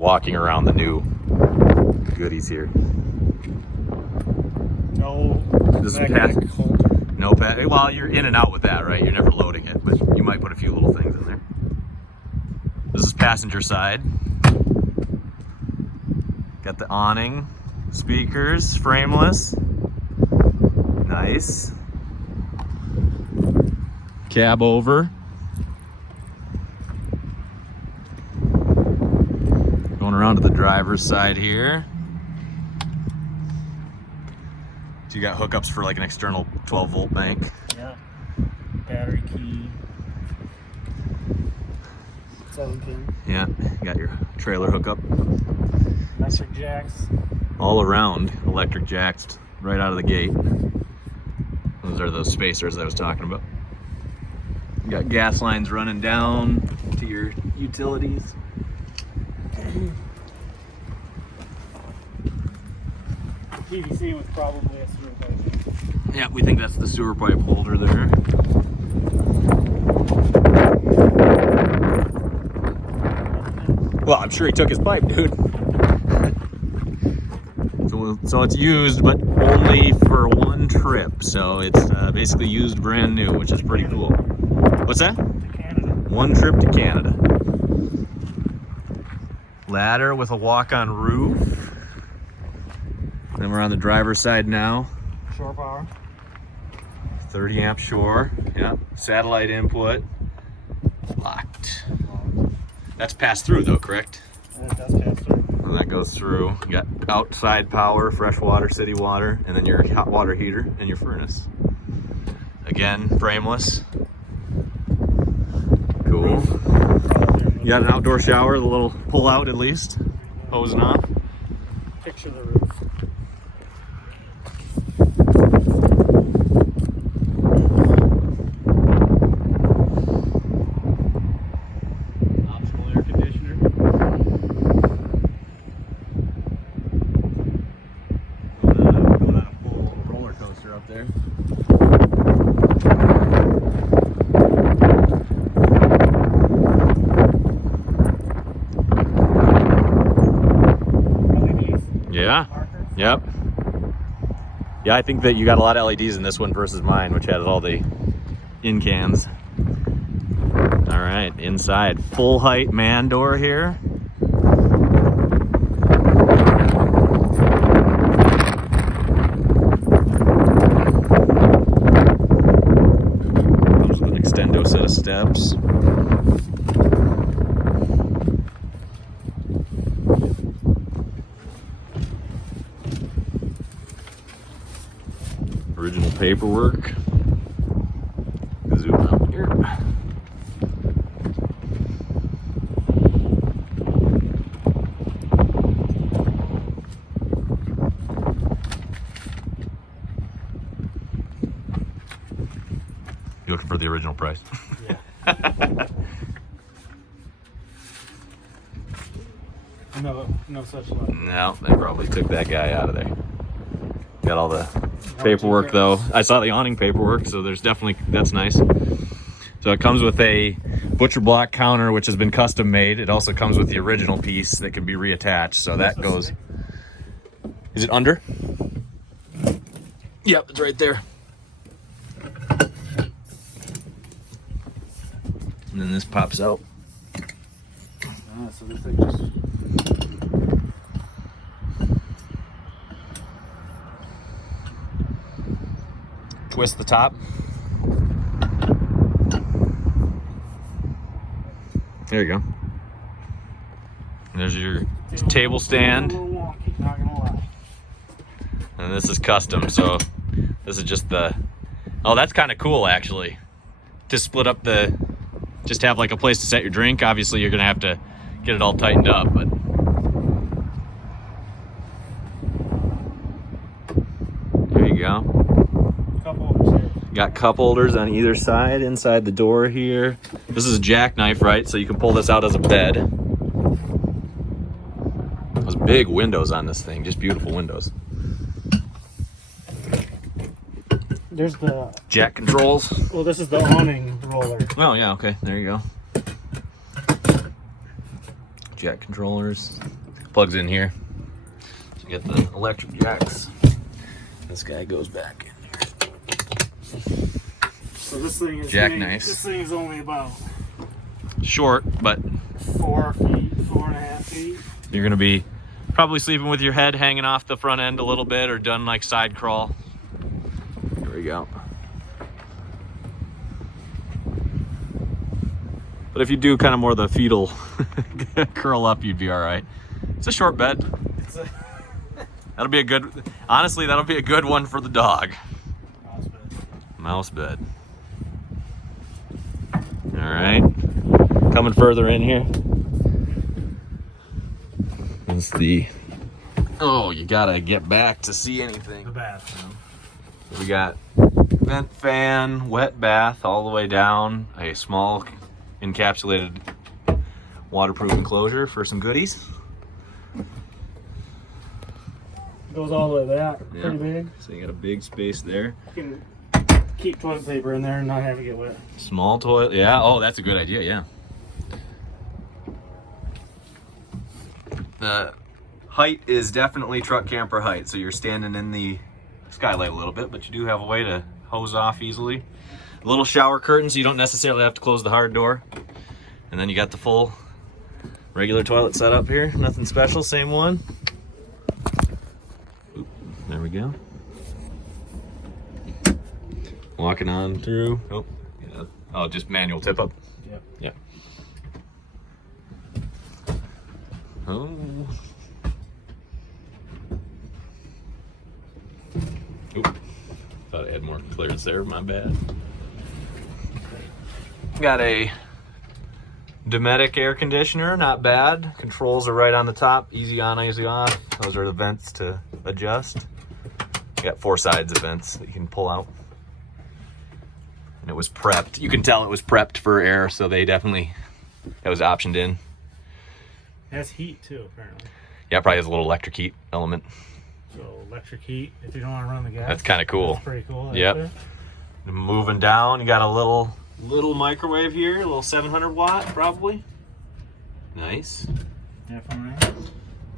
walking around the new goodies here. No. This is no pad. Well, you're in and out with that, right? You're never loading it, but you might put a few little things in there. This is passenger side. Got the awning, speakers, frameless. Nice. Cab over. Going around to the driver's side here. So you got hookups for like an external 12-volt bank. Yeah. Battery key. 7-pin. Yeah, you got your trailer hookup. Electric jacks. All around electric jacks right out of the gate. Those are those spacers I was talking about. You got gas lines running down to your utilities. PVC was probably a sewer pipe. Yeah, we think that's the sewer pipe holder there. Well, I'm sure he took his pipe, dude. So it's used, but only for one trip. So it's basically used brand new, which is pretty cool. What's that? To Canada. One trip to Canada. Ladder with a walk-on roof. Then we're on the driver's side now. Shore power. 30 amp shore. Yeah. Satellite input. Locked. That's passed through though, correct? And it does pass through. And that goes through. You got outside power, fresh water, city water, and then your hot water heater and your furnace. Again, frameless. Cool. You got an outdoor shower, the little pull out at least. Hosing off. Picture the roof. Optional air conditioner. Going on a full roller coaster up there. LEDs. Yeah. Markers. Yep. Yeah, I think that you got a lot of LEDs in this one versus mine, which has all the in cans. All right, inside, full height man door here. Comes with an extendo set of steps. Original paperwork. Zoom out here. You looking for the original price? Yeah. No such luck. No, they probably took that guy out of there. Got all the paperwork though. I saw the awning paperwork, so there's definitely, that's nice. So it comes with a butcher block counter, which has been custom made. It also comes with the original piece that can be reattached. So that goes, is it under? Yep, it's right there. And then this pops out. So this thing just Twist the top. There you go. There's your table stand. a little wonky, not gonna lie. And this is custom, so this is just the, oh, that's kind of cool actually. To split up the, just have like a place to set your drink. Obviously you're gonna have to get it all tightened up, but. There you go. Couple holders here. Got cup holders on either side, inside the door here. This is a jackknife, right? So you can pull this out as a bed. Those big windows on this thing, just beautiful windows. There's the, Jack controls. well, this is the awning roller. Oh yeah, okay, there you go. jet controllers. Plugs in here. So you get the electric jacks. This guy goes back in here. So this thing is Jackknife. This thing is only about Short, but 4 feet, 4.5 feet. you're gonna be probably sleeping with your head hanging off the front end a little bit, or done like side crawl. Here we go. But if you do kind of more of the fetal curl up, you'd be all right. It's a short bed. That'll be a good, honestly, that'll be a good one for the dog. Mouse bed. All right. Coming further in here. Is the, oh, you gotta get back to see anything. The bathroom. We got vent fan, wet bath all the way down, a small encapsulated waterproof enclosure for some goodies. Goes all the way back. Yeah. Pretty big. So you got a big space there. You can keep toilet paper in there and not have it get wet. Small toilet, yeah. Oh, that's a good idea, yeah. The height is definitely truck camper height, so you're standing in the skylight a little bit, but you do have a way to hose off easily. A little shower curtain, so you don't necessarily have to close the hard door. And then you got the full regular toilet set up here. Nothing special, same one. Oop, there we go. Walking on through. Oh, yeah. Oh, just manual tip up. Yep. Yeah. Oh. Oop. Thought I had more clearance there. My bad. Got a Dometic Air Conditioner. Not bad. Controls are right on the top. Easy on, easy off. Those are the vents to adjust. You got 4 sides of vents that you can pull out. And it was prepped. You can tell it was prepped for air, so they definitely, that was optioned in. It has heat too, apparently. Yeah, probably has a little electric heat element. So electric heat, if you don't want to run the gas. That's kind of cool. That's pretty cool. Yep. Actually. Moving down, you got a little microwave here, a little 700 watt probably. Nice. Definitely.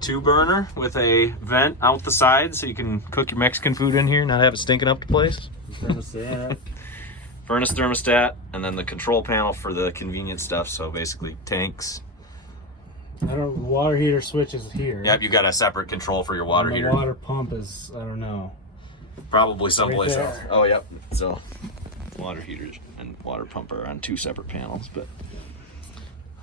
2 burner with a vent out the side, so you can cook your Mexican food in here, not have it stinking up the place. Thermostat. Furnace thermostat, and then the control panel for the convenient stuff. So basically tanks. Water heater switch is here. Yep, you got a separate control for your water and the heater. water pump is, I don't know. Probably someplace Right else. there. Oh, yep. So water heaters and water pump are on 2 separate panels, but.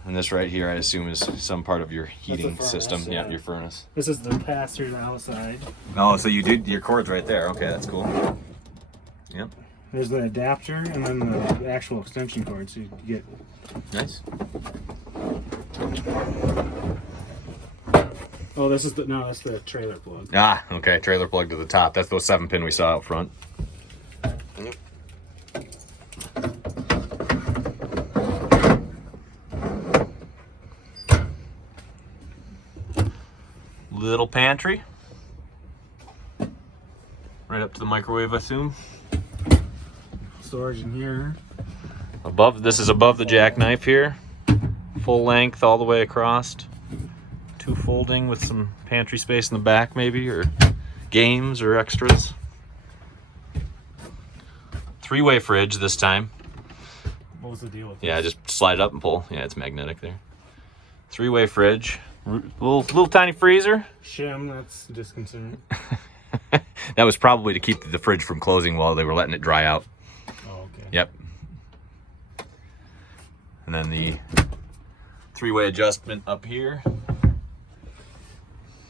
And this right here, I assume, is some part of your heating furnace, system. yeah. Yeah, your furnace. This is the pass through the outside. Oh, so you did your cord's right there. Okay, that's cool. Yep. There's the adapter and then the actual extension cord, so you get. Nice. Oh, this is that's the trailer plug. Ah, okay. Trailer plug to the top. That's those 7-pin we saw out front. Little pantry. Right up to the microwave, I assume. Storage in here. This is above the jackknife here. Full length all the way across. 2 folding with some pantry space in the back maybe, or games or extras. 3-way fridge this time. What was the deal with Yeah, just slide it up and pull. Yeah, it's magnetic there. 3-way fridge. Little tiny freezer. Shim, that's disconcerting. That was probably to keep the fridge from closing while they were letting it dry out. Oh, okay. Yep. And then the 3-way adjustment up here.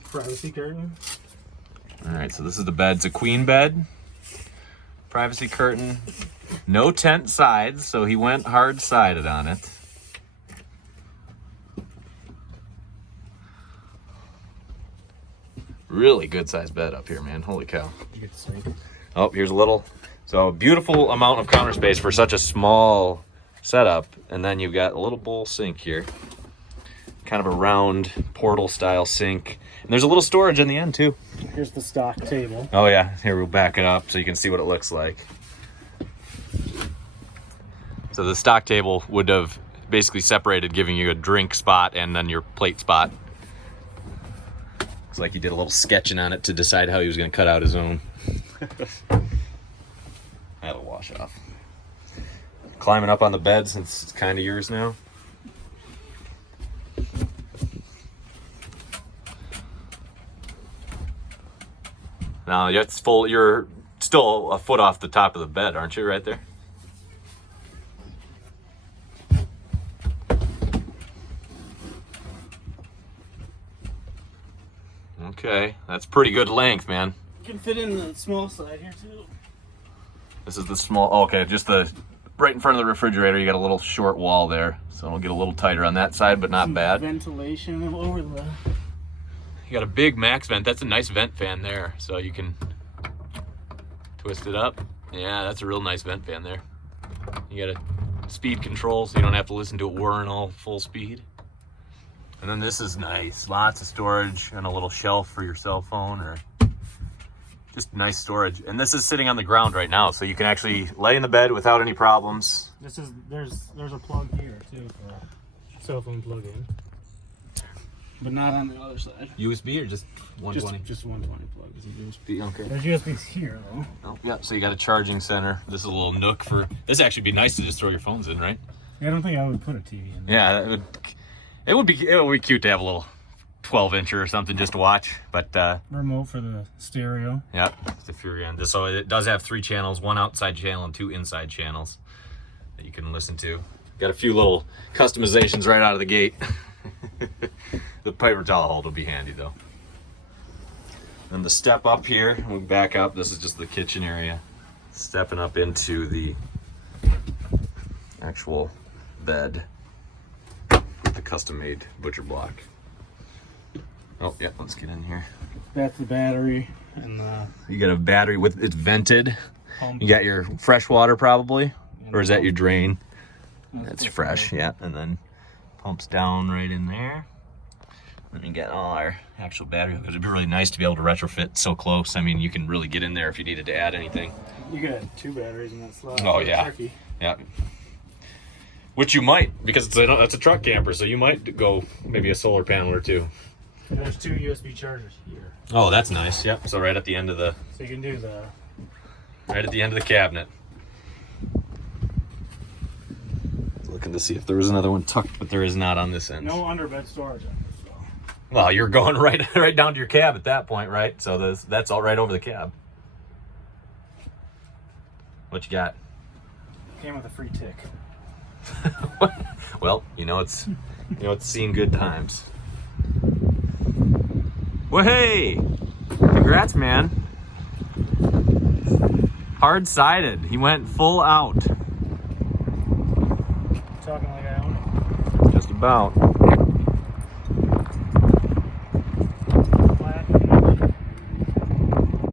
Privacy curtain. All right, so this is the bed. It's a queen bed. Privacy curtain. No tent sides, so he went hard-sided on it. Really good-sized bed up here, man. Holy cow. Did you get the sink? Oh, here's a little. So beautiful amount of counter space for such a small setup. And then you've got a little bowl sink here. Kind of a round portal-style sink. And there's a little storage in the end, too. Here's the stock table. Oh, yeah. Here, we'll back it up so you can see what it looks like. So the stock table would have basically separated, giving you a drink spot and then your plate spot. Looks like he did a little sketching on it to decide how he was going to cut out his own. That'll wash off. Climbing up on the bed since it's kind of yours now. Now it's full. You're still a foot off the top of the bed, aren't you? Right there. Okay, that's pretty good length, man. You can fit in the small side here too. This is the small. Oh, okay, just the right in front of the refrigerator. You got a little short wall there, so it'll get a little tighter on that side, but not Some bad. ventilation over the. You got a big max vent. That's a nice vent fan there, so you can twist it up. Yeah, that's a real nice vent fan there. You got a speed control, so you don't have to listen to it whirring all full speed. And then this is nice. Lots of storage and a little shelf for your cell phone or just nice storage. And this is sitting on the ground right now, so you can actually lay in the bed without any problems. There's a plug here too for a cell phone plug-in, but not on the other side. USB or just 120? Just 120 plug. Is a USB. Okay. There's USBs here though. Oh, yeah, so you got a charging center. This is a little nook for. This actually be nice to just throw your phones in, right? Yeah, I don't think I would put a TV in there. Yeah, it would be cute to have a little 12-incher or something just to watch. But Remote for the stereo. yeah, if you're in this, so it does have 3 channels, 1 outside channel and 2 inside channels that you can listen to. Got a few little customizations right out of the gate. The paper towel hold will be handy though. And the step up here, we back up. This is just the kitchen area. Stepping up into the actual bed, the custom-made butcher block. Oh yeah, let's get in here. That's the battery and You got a battery with it's vented. pump. You got your fresh water probably, And or is that your drain? That's That's just fresh, yeah. And then pumps down right in there. Then you get all our actual battery hookers. It'd be really nice to be able to retrofit so close. I mean, you can really get in there if you needed to add anything. You got 2 batteries in that slot. Oh, yeah. Tricky. Yeah. Which you might, because it's a truck camper, so you might go maybe a solar panel or 2. And there's 2 USB chargers here, Oh, that's nice. Yep. So right at the end of the so you can do the. cabinet. Looking to see if there was another one tucked, but there is not on this end. No underbed storage on this. So. Well, you're going right down to your cab at that point, right? So that's all right over the cab. What you got? Came with a free tick. Well, it's seen good times. Well, hey, congrats, man. Hard-sided. He went full out. Talking like I own it. Just about.